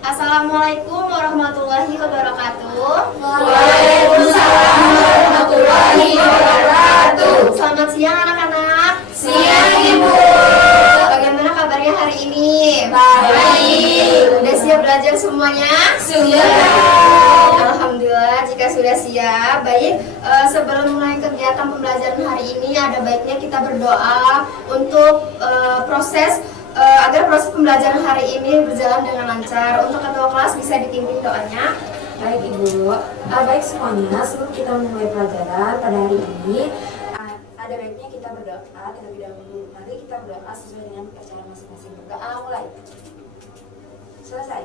Assalamualaikum warahmatullahi wabarakatuh. Waalaikumsalam warahmatullahi wabarakatuh. Selamat siang anak-anak. Siang Ibu. Bagaimana kabarnya hari ini? Baik. Udah siap belajar semuanya? Sudah. Alhamdulillah jika sudah siap. Baik, sebelum mulai kegiatan pembelajaran hari ini ada baiknya kita berdoa untuk agar proses pembelajaran hari ini berjalan dengan lancar. Untuk ketua kelas bisa dipimpin doanya. Baik Ibu, baik semuanya. Sebelum kita memulai pelajaran pada hari ini, ada baiknya kita berdoa terlebih dahulu. Mari kita berdoa sesuai dengan kepercayaan masing-masing. Berdoa mulai. Selesai.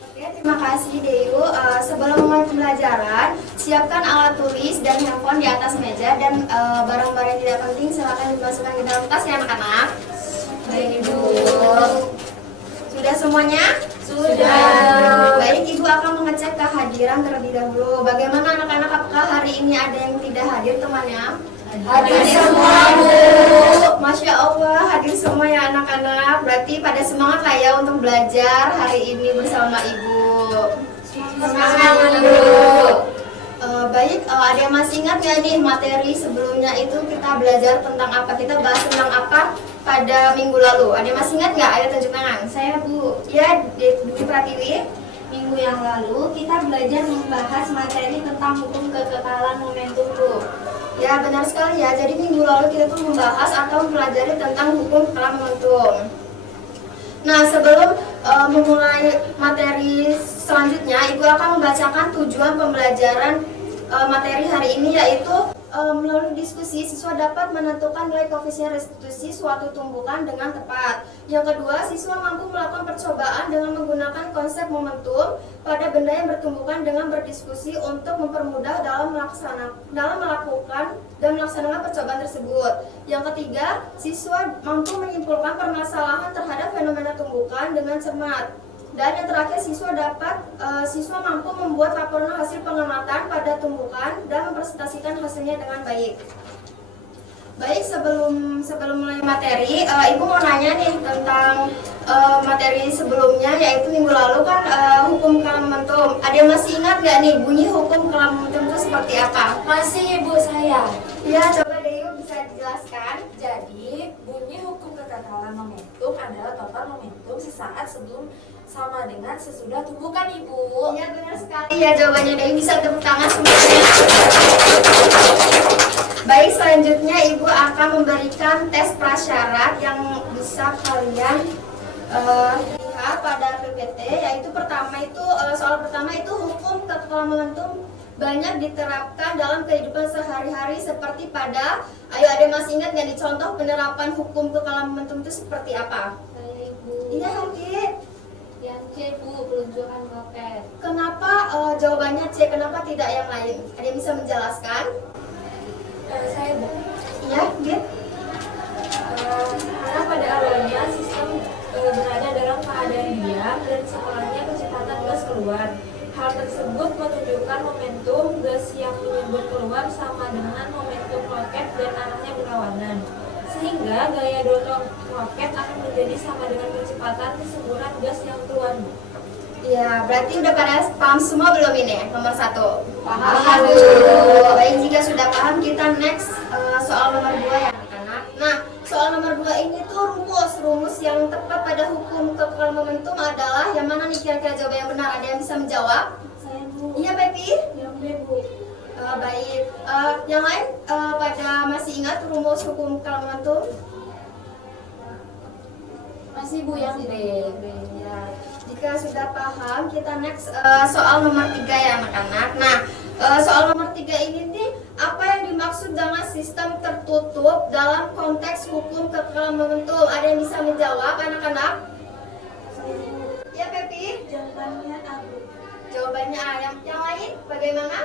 Oke, terima kasih Deyu. Sebelum mulai pembelajaran, siapkan alat tulis dan handphone di atas meja dan barang-barang yang tidak penting silakan dimasukkan ke dalam tas ya anak-anak. Baik Ibu. Sudah semuanya? Sudah. Baik, Ibu akan mengecek kehadiran terlebih dahulu. Bagaimana anak-anak, apakah hari ini ada yang tidak hadir temannya? Hadir semua Bu. Masya Allah, hadir semua ya anak-anak. Berarti pada semangat lah ya untuk belajar hari ini bersama Ibu. Semangat Bu. Baik, ada yang masih ingat ya nih materi sebelumnya itu kita belajar tentang apa? Kita bahas tentang apa pada minggu lalu? Ada yang masih ingat nggak? Ayo tunjuk tangan. Saya Bu. Ya, Dwi Pratiwi. Minggu yang lalu kita belajar membahas materi tentang hukum kekekalan momentum Bu. Ya, benar sekali ya. Jadi minggu lalu kita tuh membahas atau mempelajari tentang hukum kekekalan momentum. Nah, sebelum memulai materi selanjutnya, Ibu akan membacakan tujuan pembelajaran materi hari ini, yaitu melalui diskusi siswa dapat menentukan nilai koefisien restitusi suatu tumbukan dengan tepat. Yang kedua, siswa mampu melakukan percobaan dengan menggunakan konsep momentum pada benda yang bertumbukan dengan berdiskusi untuk mempermudah dalam melakukan dan melaksanakan percobaan tersebut. Yang ketiga, siswa mampu menyimpulkan permasalahan terhadap fenomena tumbukan dengan cermat. Dan yang terakhir, siswa mampu membuat laporan hasil pengamatan pada tumbukan dan mempresentasikan hasilnya dengan baik. Baik, sebelum mulai materi, Ibu mau nanya nih tentang materi sebelumnya, yaitu minggu lalu kan hukum kekekalan momentum. Ada yang masih ingat nggak nih bunyi hukum kekekalan momentum itu seperti apa? Masih Ibu saya. Ya, coba Deyu bisa dijelaskan. Jadi, bunyi hukum kekekalan momentum adalah total momentum sesaat sebelum sama dengan sesudah tumbukan Ibu. Iya, benar sekali ya jawabannya. Deyu bisa tepuk tangan semuanya. Baik, selanjutnya Ibu akan memberikan tes prasyarat yang bisa kalian lihat pada PPT, yaitu soal pertama itu hukum kekekalan momentum banyak diterapkan dalam kehidupan sehari-hari seperti pada, ayo ada yang masih ingat nggak nih contoh penerapan hukum kekekalan momentum itu seperti apa? Saya Ibu. Iya, Hangki. Yang C Bu, peluncuran roket. Kenapa jawabannya C, kenapa tidak yang lain? Ada yang bisa menjelaskan? Saya Bu. Iya, Git. Karena pada awalnya sistem berada dalam keadaan diam dan setelahnya kecepatan gas keluar. Hal tersebut menunjukkan momentum gas yang menyembur keluar sama dengan momentum roket dan arahnya berlawanan. Sehingga gaya dorong roket akan menjadi sama dengan kecepatan semburan gas yang keluar. Iya, berarti udah pada paham semua belum ini? Nomor 1. Paham. Baik, jika sudah paham kita next soal nomor 2 ya anak-anak. Nah, soal nomor 2 ini tuh rumus yang tepat pada hukum kekekalan momentum adalah yang mana nih kira-kira jawaban yang benar? Ada yang bisa menjawab? Saya Bu. Iya, Pepi? Yang B Bu. Baik, yang lain pada masih ingat rumus hukum kekekalan momentum? Masih Bu yang B. Ya, jika sudah paham, kita next soal nomor 3 ya anak-anak. Nah, soal nomor 3 ini nih, apa yang dimaksud dengan sistem tertutup dalam konteks hukum kekekalan momentum? Ada yang bisa menjawab anak-anak? Ya, Pepi? Jawabannya A Bu. Jawabannya A. Yang lain bagaimana?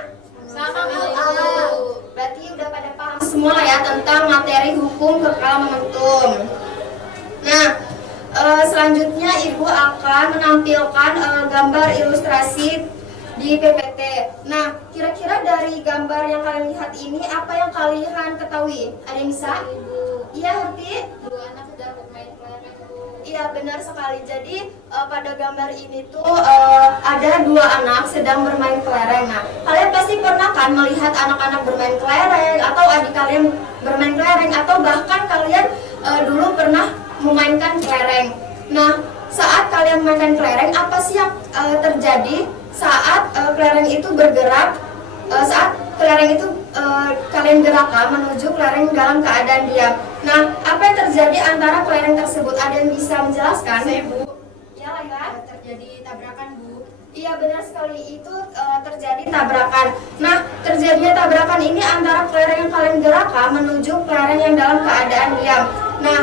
Sama Bu. Berarti udah pada paham semua ya tentang materi hukum kekekalan momentum. Nah, selanjutnya Ibu akan menampilkan gambar ilustrasi di PPT. Nah, kira-kira dari gambar yang kalian lihat ini apa yang kalian ketahui? Ada yang bisa? Ibu. Iya, Hurti? Dua anak sedang bermain kelereng Bu. Iya, benar sekali. Jadi pada gambar ini tuh ada dua anak sedang bermain kelereng. Nah, kalian pasti pernah kan melihat anak-anak bermain kelereng atau adik kalian bermain kelereng atau bahkan kalian dulu pernah memainkan kelereng. Nah, saat kalian memainkan kelereng, apa sih yang terjadi saat kelereng itu bergerak? Saat kelereng itu kalian gerakkan menuju kelereng dalam keadaan diam. Nah, apa yang terjadi antara kelereng tersebut? Ada yang bisa menjelaskan? Saya, Bu. Ya, Laila. Terjadi tabrakan, Bu. Iya, benar sekali, itu terjadi tabrakan. Nah, terjadinya tabrakan ini antara kelereng yang kalian gerakkan menuju kelereng yang dalam keadaan diam. Nah,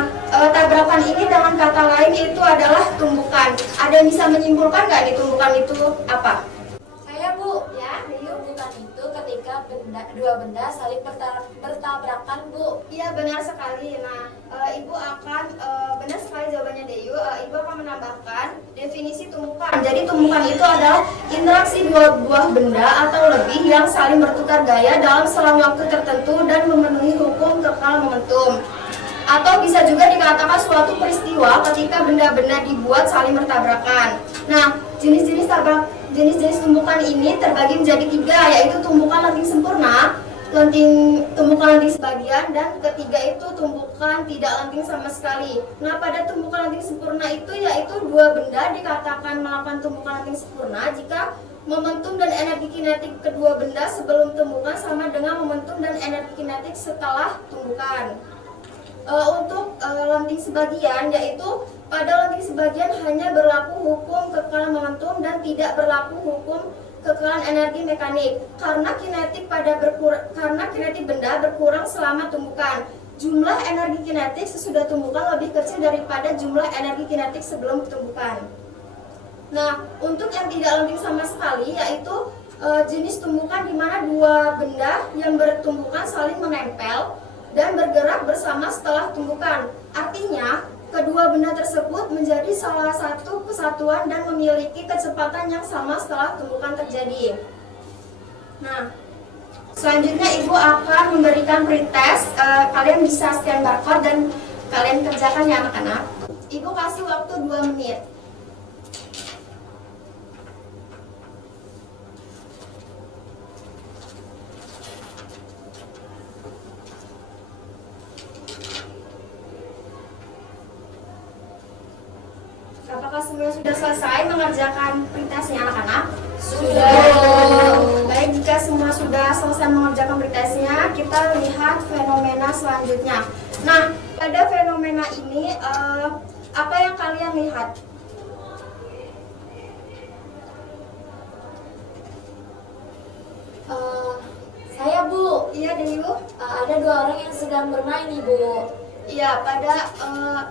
tabrakan ini dengan kata lain itu adalah tumbukan. Ada yang bisa menyimpulkan nggak nih tumbukan itu apa? Saya, Bu. Ya, Tumbukan itu ketika dua benda saling bertabrakan, Bu. Iya, benar sekali. Nah, Ibu akan benar sekali jawabannya Deyu. Ibu akan menambahkan definisi tumbukan. Jadi tumbukan itu adalah interaksi dua buah benda atau lebih yang saling bertukar gaya dalam selang waktu tertentu dan memenuhi hukum kekal momentum. Atau bisa juga dikatakan suatu peristiwa ketika benda-benda dibuat saling bertabrakan. Nah, jenis-jenis tumbukan ini terbagi menjadi tiga, yaitu tumbukan lenting sempurna, tumbukan lenting sebagian, dan ketiga itu tumbukan tidak lenting sama sekali. Nah, pada tumbukan lenting sempurna itu yaitu dua benda dikatakan melakukan tumbukan lenting sempurna jika momentum dan energi kinetik kedua benda sebelum tumbukan sama dengan momentum dan energi kinetik setelah tumbukan. Untuk lenting sebagian, yaitu pada lenting sebagian hanya berlaku hukum kekal momentum dan tidak berlaku hukum kekalahan energi mekanik karena kinetik benda berkurang selama tumbukan. Jumlah energi kinetik sesudah tumbukan lebih kecil daripada jumlah energi kinetik sebelum tumbukan. Nah, untuk yang tidak lenting sama sekali, yaitu jenis tumbukan di mana dua benda yang bertumbukan saling menempel dan bergerak bersama setelah tumbukan. Artinya, kedua benda tersebut menjadi salah satu kesatuan dan memiliki kecepatan yang sama setelah tumbukan terjadi. Nah, selanjutnya Ibu akan memberikan pretest. Kalian bisa scan barcode dan kalian kerjakan ya anak-anak. Ibu kasih waktu 2 menit. Apakah semua sudah selesai mengerjakan pretestnya anak-anak? Sudah. Baik, jika semua sudah selesai mengerjakan pretestnya, kita lihat fenomena selanjutnya. Nah, pada fenomena ini apa yang kalian lihat? Saya, Bu. Iya, Deyu. Ada dua orang yang sedang bermain, Ibu. Iya, pada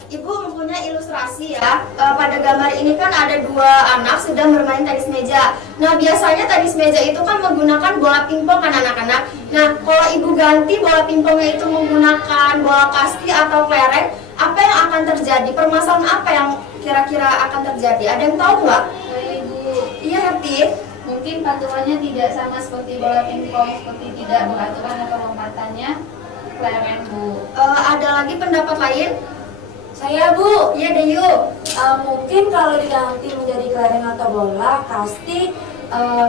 Ibu mempunyai ilustrasi ya. Pada gambar ini kan ada dua anak sedang bermain tenis meja. Nah, biasanya tenis meja itu kan menggunakan bola pingpong kan anak-anak. Nah, kalau Ibu ganti bola pingpongnya itu menggunakan bola kasti atau kelereng, apa yang akan terjadi? Permasalahan apa yang kira-kira akan terjadi? Ada yang tahu nggak? Ibu, Iya, Herti. mungkin pantulannya tidak sama seperti bola pingpong, seperti tidak beraturan atau lompatannya kelereng, Bu. Ada lagi pendapat lain? Saya, Bu. Iya, Deyu. Mungkin kalau diganti menjadi kelereng atau bola, pasti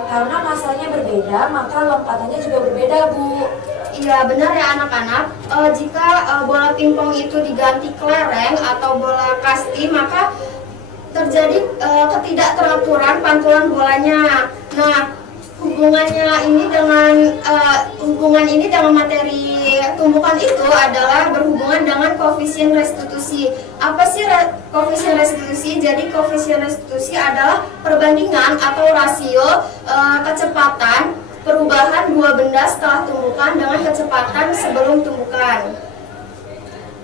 karena masanya berbeda, maka lompatannya juga berbeda, Bu. Iya, benar ya anak-anak. Jika bola pingpong itu diganti kelereng atau bola kasti, maka terjadi ketidakteraturan pantulan bolanya. Nah, hubungan ini dengan materi tumbukan itu adalah berhubungan dengan koefisien restitusi. Apa sih koefisien restitusi? Jadi koefisien restitusi adalah perbandingan atau rasio kecepatan perubahan dua benda setelah tumbukan dengan kecepatan sebelum tumbukan.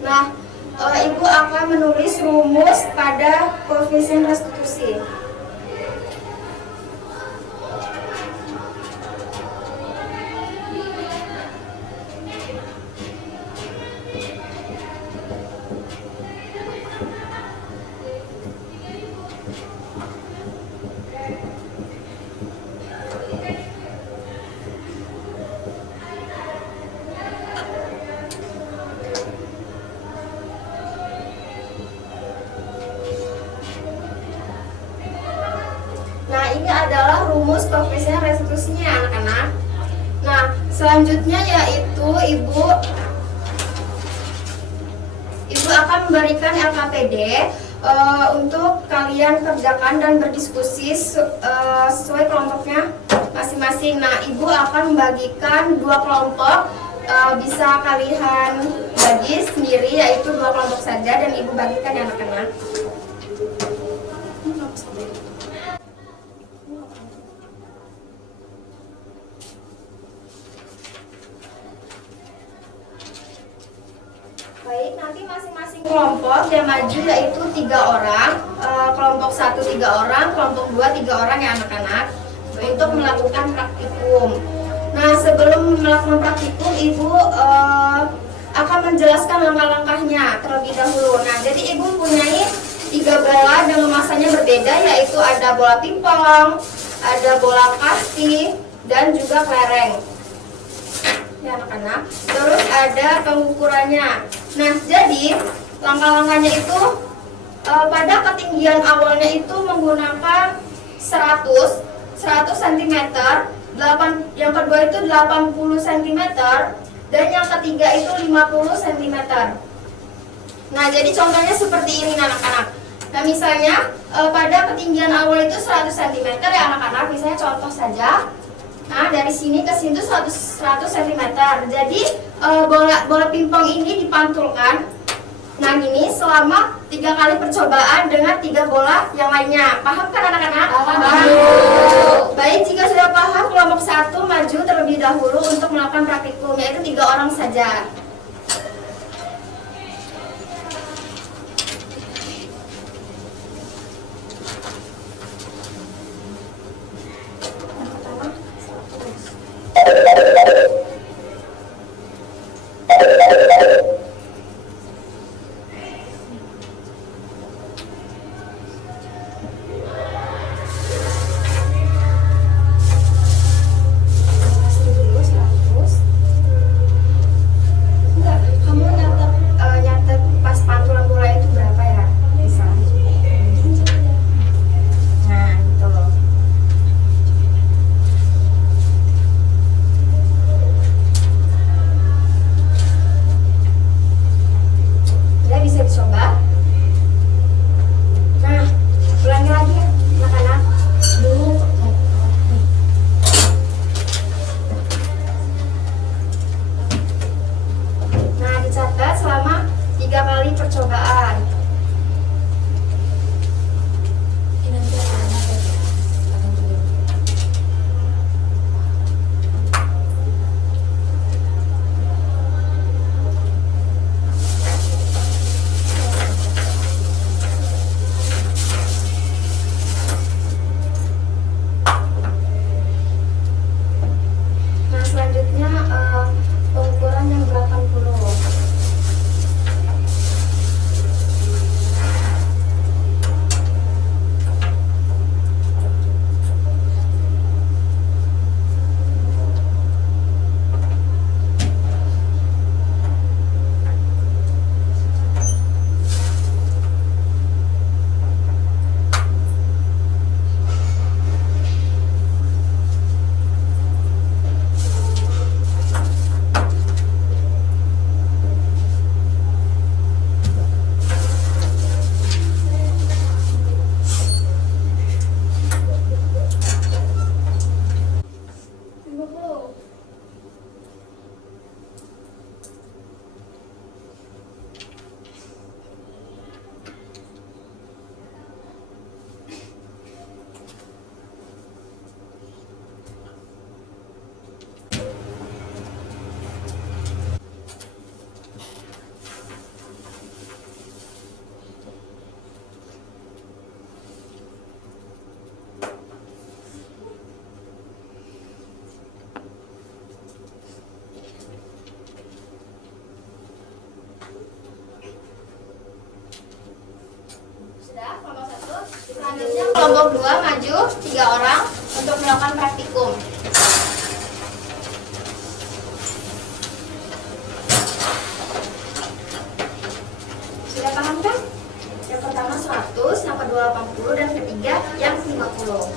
Nah, Ibu akan menulis rumus pada koefisien restitusi. rumus koefisien restitusinya anak-anak. Nah, selanjutnya yaitu Ibu akan memberikan LKPD untuk kalian kerjakan dan berdiskusi sesuai kelompoknya masing-masing. Nah, Ibu akan membagikan 2 kelompok, bisa kalian bagi sendiri yaitu 2 kelompok saja dan Ibu bagikan ya anak-anak. Baik, nanti masing-masing kelompok yang maju yaitu 3 orang, kelompok 1 3 orang, kelompok 2 3 orang ya anak-anak, untuk melakukan praktikum. Nah, sebelum melakukan praktikum, Ibu akan menjelaskan langkah-langkahnya terlebih dahulu. Nah, jadi Ibu mempunyai 3 bola dengan masanya berbeda, yaitu ada bola pingpong, ada bola kasti, dan juga kelereng. Ya anak-anak, terus ada pengukurannya. Nah, jadi langkah-langkahnya itu pada ketinggian awalnya itu menggunakan 100 cm, yang kedua itu 80 cm, dan yang ketiga itu 50 cm. Nah, jadi contohnya seperti ini anak-anak. Nah, misalnya pada ketinggian awal itu 100 cm ya anak-anak, misalnya contoh saja. Nah, dari sini ke sini tuh 100 cm. Jadi bola pingpong ini dipantulkan. Nah, ini selama 3 kali percobaan dengan 3 bola yang lainnya. Paham kan anak-anak? Paham. Baik, jika sudah paham, kelompok 1 maju terlebih dahulu untuk melakukan praktikum, yaitu 3 orang saja. Selanjutnya kelompok 2 maju 3 orang untuk melakukan praktikum. Sudah paham kan? Yang pertama 100, yang kedua 80, dan ketiga yang 50.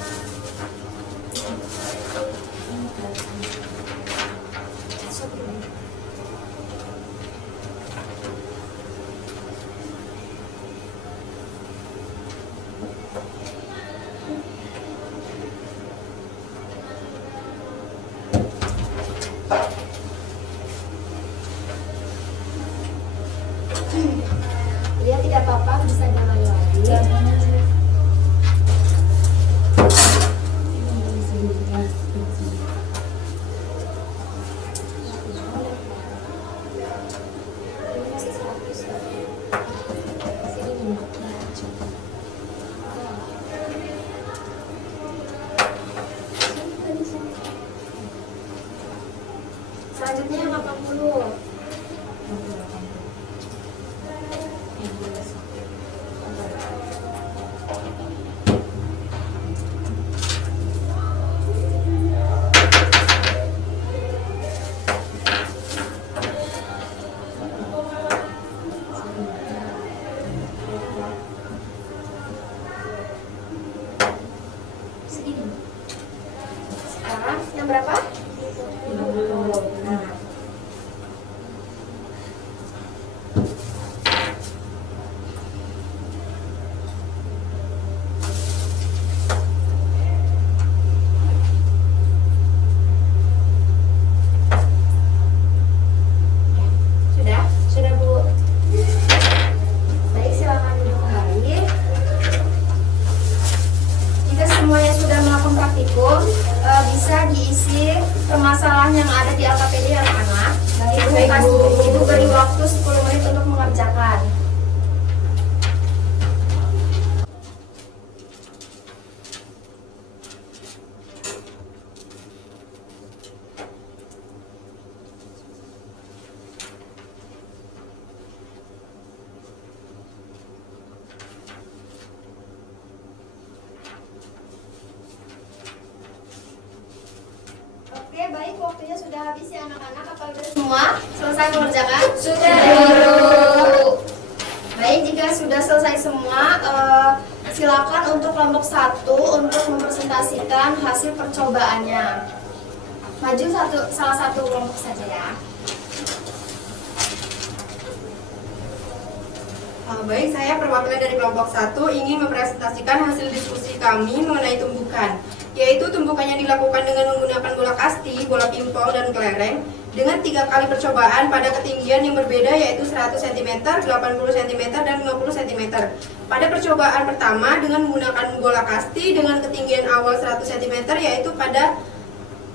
yang berapa? 50. Nah, Sudah? sudah Bu. Baik, silakan duduk kembali. Jika semuanya sudah melakukan praktikum, bisa diisi permasalahan yang ada di LKPD anak-anak. Ibu beri waktu 10 menit untuk mengerjakan. Oke, baik, waktunya sudah habis ya anak-anak. Apakah sudah semua selesai mengerjakan? Sudah. Baik, jika sudah selesai semua, silakan untuk kelompok 1 untuk mempresentasikan hasil percobaannya. Maju salah satu kelompok saja ya. Baik, saya perwakilan dari kelompok 1 ingin mempresentasikan hasil diskusi kami mengenai tumbukan, yaitu tumbukan yang dilakukan dengan menggunakan bola kasti, bola pingpong, dan kelereng dengan 3 kali percobaan pada ketinggian yang berbeda, yaitu 100 cm, 80 cm, dan 50 cm. Pada percobaan pertama dengan menggunakan bola kasti dengan ketinggian awal 100 cm, yaitu pada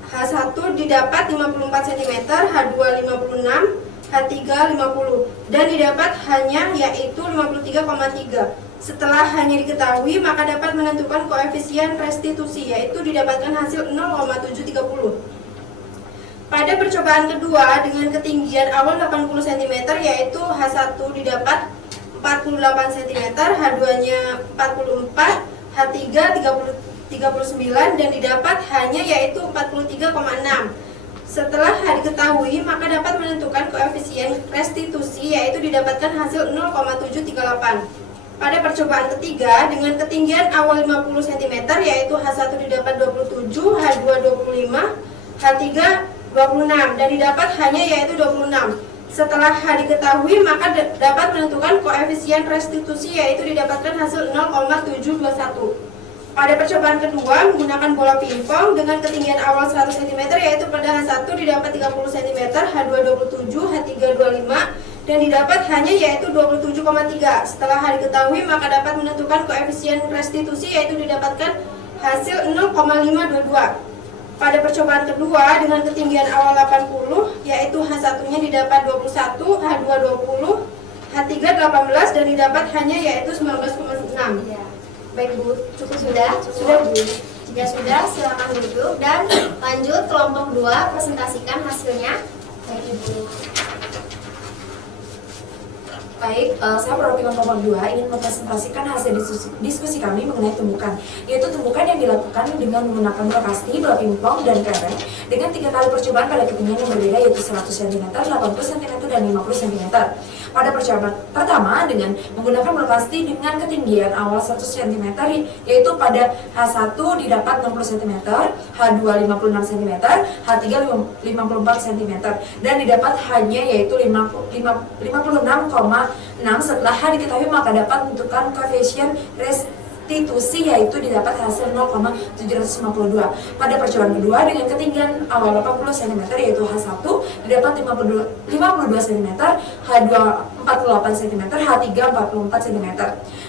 H1 didapat 54 cm, H2 56, H3 50, dan didapat hanya yaitu 53,3. Setelah hanya diketahui, maka dapat menentukan koefisien restitusi, yaitu didapatkan hasil 0,730. Pada percobaan kedua dengan ketinggian awal 80 cm, yaitu H1 didapat 48 cm, H2-nya 44, H3 39, dan didapat hanya yaitu 43,6. Setelah diketahui, maka dapat menentukan koefisien restitusi, yaitu didapatkan hasil 0,738. Pada percobaan ketiga dengan ketinggian awal 50 cm, yaitu H1 didapat 27, H2 25, H3 26, dan didapat hanya yaitu 26. Setelah diketahui, maka dapat menentukan koefisien restitusi, yaitu didapatkan hasil 0,721. Pada percobaan kedua menggunakan bola pingpong dengan ketinggian awal 100 cm, yaitu pada H1 didapat 30 cm, H2 27, H3 25, dan didapat hanya yaitu 27,3. Setelah diketahui, maka dapat menentukan koefisien restitusi, yaitu didapatkan hasil 0,522. Pada percobaan kedua dengan ketinggian awal 80, yaitu H1-nya didapat 21, H2 20, H3 18, dan didapat hanya yaitu 19,6. Ya. Baik Bu, cukup sudah? Sudah Bu. Jika sudah, silakan duduk dan lanjut kelompok 2 presentasikan hasilnya. Baik Ibu. Baik, saya perwakilan kelompok 2 ingin mempresentasikan hasil diskusi kami mengenai tumbukan, yaitu tumbukan yang dilakukan dengan menggunakan bola kasti, bola pingpong, dan kelereng dengan 3 kali percobaan pada ketinggian yang berbeda, yaitu 100 cm, 80 cm, dan 50 cm. Pada percobaan pertama dengan menggunakan bola kasti dengan ketinggian awal 100 cm, yaitu pada H1 didapat 60 cm, H2 56 cm, H3 54 cm, dan didapat hanya yaitu 56,6. Setelah diketahui, maka dapat menentukan koefisien restitusi, yaitu didapat hasil 0,752. Pada percobaan kedua dengan ketinggian awal 80 cm, yaitu H1 didapat 52 cm, H2 48 cm, H3 44 cm,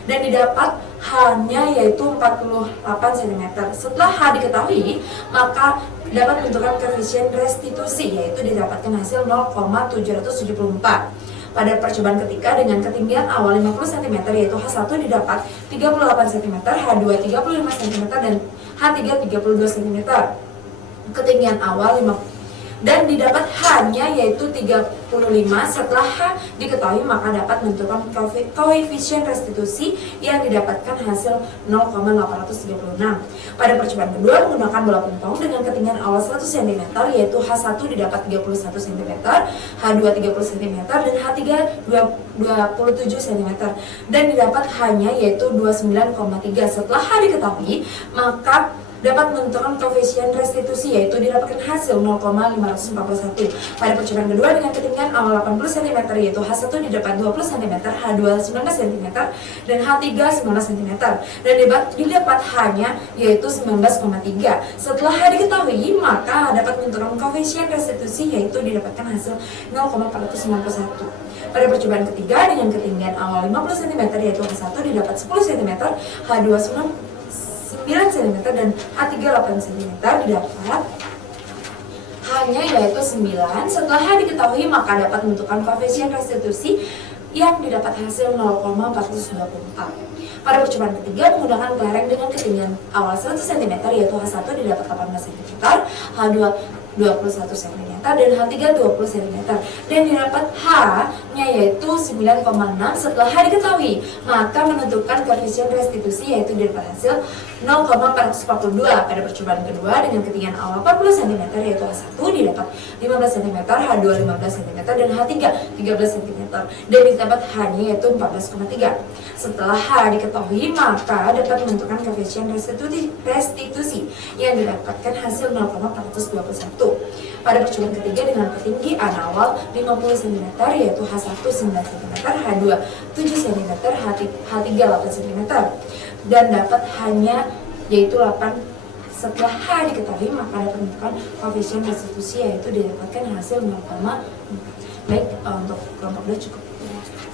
dan didapat hanya yaitu 48 cm. Setelah diketahui, maka dapat menentukan koefisien restitusi, yaitu didapatkan hasil 0,774. Pada percobaan ketiga dengan ketinggian awal 50 cm, yaitu H1 didapat 38 cm, H2 35 cm, dan H3 32 cm. Ketinggian awal 5 dan didapat hanya yaitu 35. Setelah diketahui, maka dapat menentukan koefisien restitusi yang didapatkan hasil 0,836. Pada percobaan kedua menggunakan bola pingpong dengan ketinggian awal 100 cm, yaitu H1 didapat 31 cm, H2 30 cm, dan H3 27 cm, dan didapat hanya yaitu 29,3. Setelah diketahui, maka dapat menentukan koefisien restitusi, yaitu didapatkan hasil 0,541. Pada percobaan kedua dengan ketinggian awal 80 cm, yaitu H1 didapat 20 cm, H2 19 cm, dan H3 19 cm, dan didapat H-nya yaitu 19,3. Setelah H diketahui, maka dapat menentukan koefisien restitusi, yaitu didapatkan hasil 0,491. Pada percobaan ketiga dengan ketinggian awal 50 cm, yaitu H1 didapat 10 cm, H2 9 cm, dan H3 8 cm, didapat hanya yaitu 9. Setelah H diketahui, maka dapat menentukan koefisien restitusi yang didapat hasil 0,424. Pada percobaan ketiga menggunakan kelereng dengan ketinggian awal 100 cm, yaitu H1 didapat 18 cm, H2 21 cm, dan H3 20 cm, dan didapat H-nya yaitu 9,6. Setelah H diketahui, maka menentukan koefisien restitusi, yaitu didapat hasil 0,442. Pada percobaan kedua dengan ketinggian awal 40 cm, yaitu H1 didapat 15 cm, H2 15 cm, dan H3 13 cm, dan didapat H-nya yaitu 14,3. Setelah H diketahui, maka dapat menentukan koefisien restitusi yang didapatkan hasil 0,421. Pada percobaan ketiga dengan ketinggian awal 50 cm, yaitu H1 9 cm, H2 7 cm, H3 8 cm, dan dapat hanya yaitu 8. Setelah H diketahui, maka dapat menentukan koefisien restitusi, yaitu didapatkan hasil 0,4. Baik, untuk kelompok 2 cukup.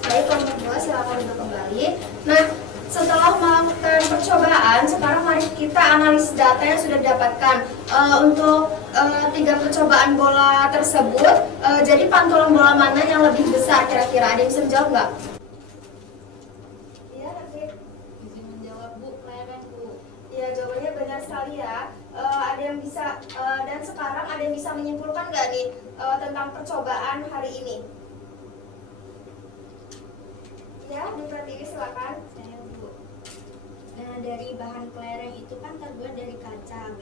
Baik, kelompok 2 silakan untuk kembali. Nah, setelah melakukan percobaan, sekarang mari kita analisis data yang sudah didapatkan. Untuk 3 percobaan bola tersebut, jadi pantulan bola mana yang lebih besar kira-kira? Ada yang bisa menjawab nggak? Iya, Rafiq. Izin menjawab, Bu. Kelereng, Bu. Ya, jawabannya benar sekali ya. Ada yang bisa, dan sekarang ada yang bisa menyimpulkan nggak nih tentang percobaan hari ini? Ya, Bu Pratiwi silakan. Saya, Bu. Nah, dari bahan kelereng itu kan terbuat dari kaca,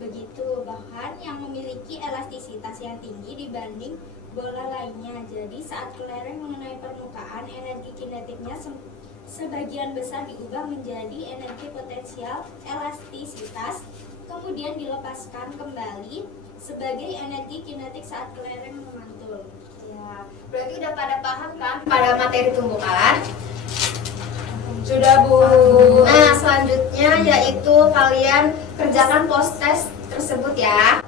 begitu bahan yang memiliki elastisitas yang tinggi dibanding bola lainnya. Jadi saat kelereng mengenai permukaan, energi kinetiknya sebagian besar diubah menjadi energi potensial elastisitas, kemudian dilepaskan kembali sebagai energi kinetik saat kelereng memantul. Ya, berarti udah pada paham kan pada materi tumbukan? Sudah, Bu. Nah, selanjutnya yaitu kalian kerjakan post test tersebut ya.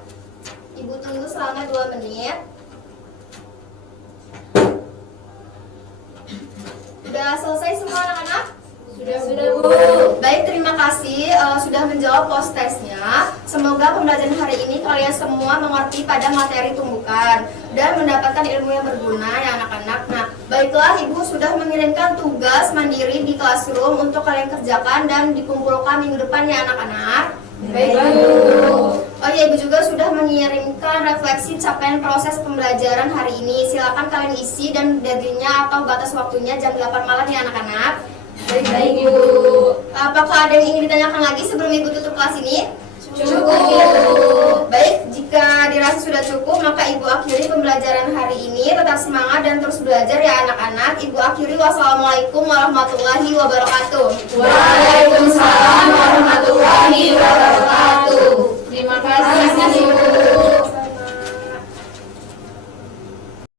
Ibu tunggu selama 2 menit. Sudah selesai semua anak-anak? Sudah, Bu. Baik, terima kasih sudah menjawab post testnya. Semoga pembelajaran hari ini kalian semua mengerti pada materi tumbukan dan mendapatkan ilmu yang berguna ya anak-anak. Nah, baiklah, Ibu sudah mengirimkan tugas mandiri di classroom untuk kalian kerjakan dan dikumpulkan minggu depan ya anak-anak. Baik, Oh ya, Ibu juga sudah mengirimkan refleksi capaian proses pembelajaran hari ini. Silakan kalian isi dan deadline-nya atau batas waktunya jam 8 malam ya anak-anak. Baik, Bu. Apakah ada yang ingin ditanyakan lagi sebelum Ibu tutup kelas ini? Cukup. Baik, jika dirasa sudah cukup, maka Ibu akhiri pembelajaran hari ini. Tetap semangat dan terus belajar ya anak-anak. Ibu akhiri, wassalamualaikum warahmatullahi wabarakatuh. Waalaikumsalam warahmatullahi